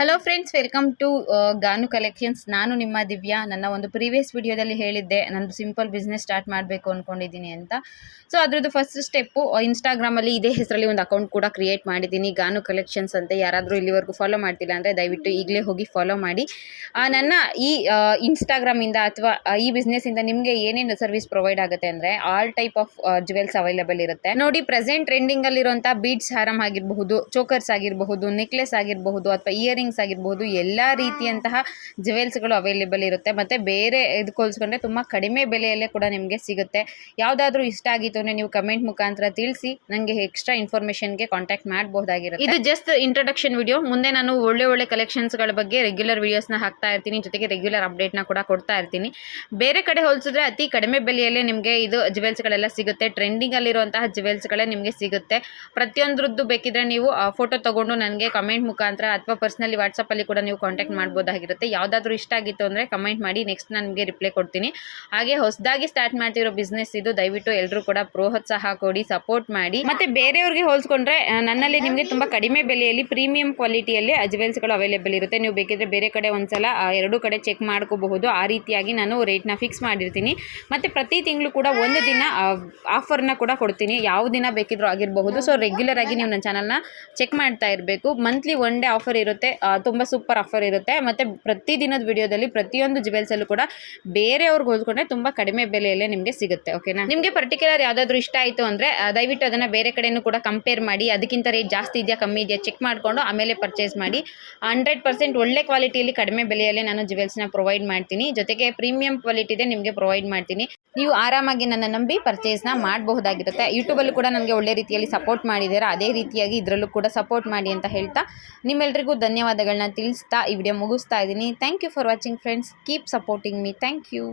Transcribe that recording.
Hello friends, welcome to Ganu collections. ನಾನು ನಿಮ್ಮ ದಿವ್ಯಾ. ನನ್ನ ಒಂದು ಪ್ರೀವಿಯಸ್ ವಿಡಿಯೋದಲ್ಲಿ ಹೇಳಿದ್ದೆ ನಂದು ಸಿಂಪಲ್ ಬಿಸ್ನೆಸ್ ಸ್ಟಾರ್ಟ್ ಮಾಡಬೇಕು ಅಂದ್ಕೊಂಡಿದ್ದೀನಿ ಅಂತ. ಸೊ ಅದರದ್ದು ಫಸ್ಟ್ ಸ್ಟೆಪ್ಪು ಇನ್ಸ್ಟಾಗ್ರಾಮಲ್ಲಿ ಇದೇ ಹೆಸರಲ್ಲಿ ಒಂದು ಅಕೌಂಟ್ ಕೂಡ ಕ್ರಿಯೇಟ್ ಮಾಡಿದ್ದೀನಿ, ಗಾನು ಕಲೆಕ್ಷನ್ಸ್ ಅಂತ. ಯಾರಾದರೂ ಇಲ್ಲಿವರೆಗೂ ಫಾಲೋ ಮಾಡ್ತಿಲ್ಲ ಅಂದರೆ ದಯವಿಟ್ಟು ಈಗಲೇ ಹೋಗಿ ಫಾಲೋ ಮಾಡಿ. ನನ್ನ ಈ ಇನ್ಸ್ಟಾಗ್ರಾಮಿಂದ ಅಥವಾ ಈ ಬಿಸ್ನೆಸ್ಸಿಂದ ನಿಮಗೆ ಏನೇನು ಸರ್ವಿಸ್ ಪ್ರೊವೈಡ್ ಆಗುತ್ತೆ ಅಂದರೆ all type of jewels available ಇರುತ್ತೆ. ನೋಡಿ, ಪ್ರೆಸೆಂಟ್ ಟ್ರೆಂಡಿಂಗಲ್ಲಿರುವಂಥ ಬೀಡ್ಸ್ ಹಾರಮ್ ಆಗಿರಬಹುದು, ಚೋಕರ್ಸ್ ಆಗಿರಬಹುದು, ನೆಕ್ಲೆಸ್ ಆಗಿರಬಹುದು ಅಥವಾ ಇಯರಿಂಗ್ಸ್ ಆಗಿರಬಹುದು, ಎಲ್ಲ ರೀತಿಯಂತಹ ಜುವೆಲ್ಸ್ಗಳು ಅವೈಲೇಬಲ್ ಇರುತ್ತೆ. ಮತ್ತು ಬೇರೆ ಇದಕ್ಕೆ ಹೋಲಿಸ್ಕೊಂಡ್ರೆ ತುಂಬ ಕಡಿಮೆ ಬೆಲೆಯಲ್ಲೇ ಕೂಡ ನಿಮಗೆ ಸಿಗುತ್ತೆ. ಯಾವುದಾದ್ರೂ ಇಷ್ಟ ಆಗಿತ್ತು ಅಂದರೆ ನೀವು ಕಮೆಂಟ್ ಮುಖಾಂತರ ತಿಳಿಸಿ ನನಗೆ ಎಕ್ಸ್ಟ್ರಾ ಇನ್ಫಾರ್ಮೇಷನ್ಗೆ ಕಾಂಟ್ಯಾಕ್ಟ್ ಮಾಡಬಹುದಾಗಿರುತ್ತೆ. ಇದು ಜಸ್ಟ್ ಇಂಟ್ರೊಡಕ್ಷನ್ ವಿಡಿಯೋ. ಮುಂದೆ ನಾನು ಒಳ್ಳೆ ಕಲೆಕ್ಷನ್ಸ್ಗಳ ಬಗ್ಗೆ ರೆಗ್ಯುಲರ್ ವಿಡಿಯೋಸ್ನ ಹಾಕ್ತಾ ಇರ್ತೀನಿ, ಜೊತೆಗೆ ರೆಗ್ಯುಲರ್ ಅಪ್ಡೇಟ್ನ ಕೂಡ ಕೊಡ್ತಾ ಇರ್ತೀನಿ. ಬೇರೆ ಕಡೆ ಹೋಲಿಸಿದ್ರೆ ಅತಿ ಕಡಿಮೆ ಬೆಲೆಯಲ್ಲೇ ನಿಮಗೆ ಇದು ಜುವೆಲ್ಸ್ಗಳೆಲ್ಲ ಸಿಗುತ್ತೆ. ಟ್ರೆಂಡಿಂಗಲ್ಲಿರುವಂತಹ ಜುವೆಲ್ಸ್ಗಳೇ ನಿಮಗೆ ಸಿಗುತ್ತೆ. ಪ್ರತಿಯೊಂದ್ರದ್ದು ಬೇಕಿದ್ರೆ ನೀವು ಫೋಟೋ ತೊಗೊಂಡು ನನಗೆ ಕಮೆಂಟ್ ಮುಖಾಂತರ ಅಥವಾ ಪರ್ಸ್ನಲಿ ವಾಟ್ಸಪ್ಪಲ್ಲಿ ಕೂಡ ನೀವು ಕಾಂಟ್ಯಾಕ್ಟ್ ಮಾಡ್ಬೋದಾಗಿರುತ್ತೆ. ಯಾವುದಾದ್ರೂ ಇಷ್ಟ ಆಗಿತ್ತು ಅಂದರೆ ಕಮೆಂಟ್ ಮಾಡಿ, ನೆಕ್ಸ್ಟ್ ನಾನು ನಿಮಗೆ ರಿಪ್ಲೈ ಕೊಡ್ತೀನಿ. ಹಾಗೆ ಹೊಸದಾಗಿ ಸ್ಟಾರ್ಟ್ ಮಾಡ್ತಿರೋ ಬಿಸ್ನೆಸ್ ಇದು. ದಯವಿಟ್ಟು ಎಲ್ಲರೂ ಕೂಡ ಪ್ರೋತ್ಸಾಹ ಕೊಡಿ, ಸಪೋರ್ಟ್ ಮಾಡಿ. ಮತ್ತು ಬೇರೆಯವ್ರಿಗೆ ಹೋಲಿಸ್ಕೊಂಡ್ರೆ ನನ್ನಲ್ಲಿ ನಿಮಗೆ ತುಂಬ ಕಡಿಮೆ ಬೆಲೆಯಲ್ಲಿ ಪ್ರೀಮಿಯಂ ಕ್ವಾಲಿಟಿಯಲ್ಲಿ ಜುವೆಲ್ಸ್ಗಳು ಅವೈಲೇಬಲ್ ಇರುತ್ತೆ. ನೀವು ಬೇಕಿದ್ರೆ ಬೇರೆ ಕಡೆ ಒಂದ್ಸಲ ಎರಡೂ ಕಡೆ ಚೆಕ್ ಮಾಡ್ಕೋಬಹುದು. ಆ ರೀತಿಯಾಗಿ ನಾನು ರೇಟ್ನ ಫಿಕ್ಸ್ ಮಾಡಿರ್ತೀನಿ. ಮತ್ತು ಪ್ರತಿ ತಿಂಗಳು ಕೂಡ ಒಂದು ದಿನ ಆಫರ್ನ ಕೂಡ ಕೊಡ್ತೀನಿ. ಯಾವ ದಿನ ಬೇಕಿದ್ರೂ ಆಗಿರಬಹುದು. ಸೊ ರೆಗ್ಯುಲರ್ ಆಗಿ ನೀವು ನನ್ನ ಚಾನಲ್ನ ಚೆಕ್ ಮಾಡ್ತಾ ಇರಬೇಕು. ಮಂತ್ಲಿ ಒನ್ ಡೇ ಆಫರ್ ಇರುತ್ತೆ, ತುಂಬ ಸೂಪರ್ ಆಫರ್ ಇರುತ್ತೆ. ಮತ್ತು ಪ್ರತಿದಿನದ ವಿಡಿಯೋದಲ್ಲಿ ಪ್ರತಿಯೊಂದು ಜುವೆಲ್ಸಲ್ಲೂ ಕೂಡ ಬೇರೆಯವ್ರಿಗೆ ಹೋಲಿಸ್ಕೊಂಡ್ರೆ ತುಂಬ ಕಡಿಮೆ ಬೆಲೆಯಲ್ಲೇ ನಿಮಗೆ ಸಿಗುತ್ತೆ. ಓಕೆನಾ? ನಿಮಗೆ ಪರ್ಟಿಕ್ಯುಲರ್ ಯಾವುದಾದ್ರೂ ಇಷ್ಟ ಆಯಿತು ಅಂದರೆ ದಯವಿಟ್ಟು ಅದನ್ನು ಬೇರೆ ಕಡೆಯೂ ಕೂಡ ಕಂಪೇರ್ ಮಾಡಿ, ಅದಕ್ಕಿಂತ ರೇಟ್ ಜಾಸ್ತಿ ಇದೆಯಾ ಕಮ್ಮಿ ಇದೆಯಾ ಚೆಕ್ ಮಾಡಿಕೊಂಡು ಆಮೇಲೆ ಪರ್ಚೇಸ್ ಮಾಡಿ. 100% ಒಳ್ಳೆ ಕ್ವಾಲಿಟಿಯಲ್ಲಿ ಕಡಿಮೆ ಬೆಲೆಯಲ್ಲೇ ನಾನು ಜುವೆಲ್ಸ್ನ ಪ್ರೊವೈಡ್ ಮಾಡ್ತೀನಿ. ಜೊತೆಗೆ ಪ್ರೀಮಿಯಂ ಕ್ವಾಲಿಟಿದೆ ನಿಮಗೆ ಪ್ರೊವೈಡ್ ಮಾಡ್ತೀನಿ. ನೀವು ಆರಾಮಾಗಿ ನನ್ನ ನಂಬಿ ಪರ್ಚೇಸ್ನ ಮಾಡಬಹುದಾಗಿರುತ್ತೆ. ಯೂಟ್ಯೂಬಲ್ಲೂ ಕೂಡ ನನಗೆ ಒಳ್ಳೆ ರೀತಿಯಲ್ಲಿ ಸಪೋರ್ಟ್ ಮಾಡಿದ್ದೀರಾ, ಅದೇ ರೀತಿಯಾಗಿ ಇದರಲ್ಲೂ ಕೂಡ ಸಪೋರ್ಟ್ ಮಾಡಿ ಅಂತ ಹೇಳ್ತಾ ನಿಮ್ಮೆಲ್ಲರಿಗೂ ಧನ್ಯವಾದಗಳನ್ನ ತಿಳಿಸ್ತಾ ಈ ವಿಡಿಯೋ ಮುಗಿಸ್ತಾ ಇದ್ದೀನಿ. Thank you for watching friends. Keep supporting me. Thank you.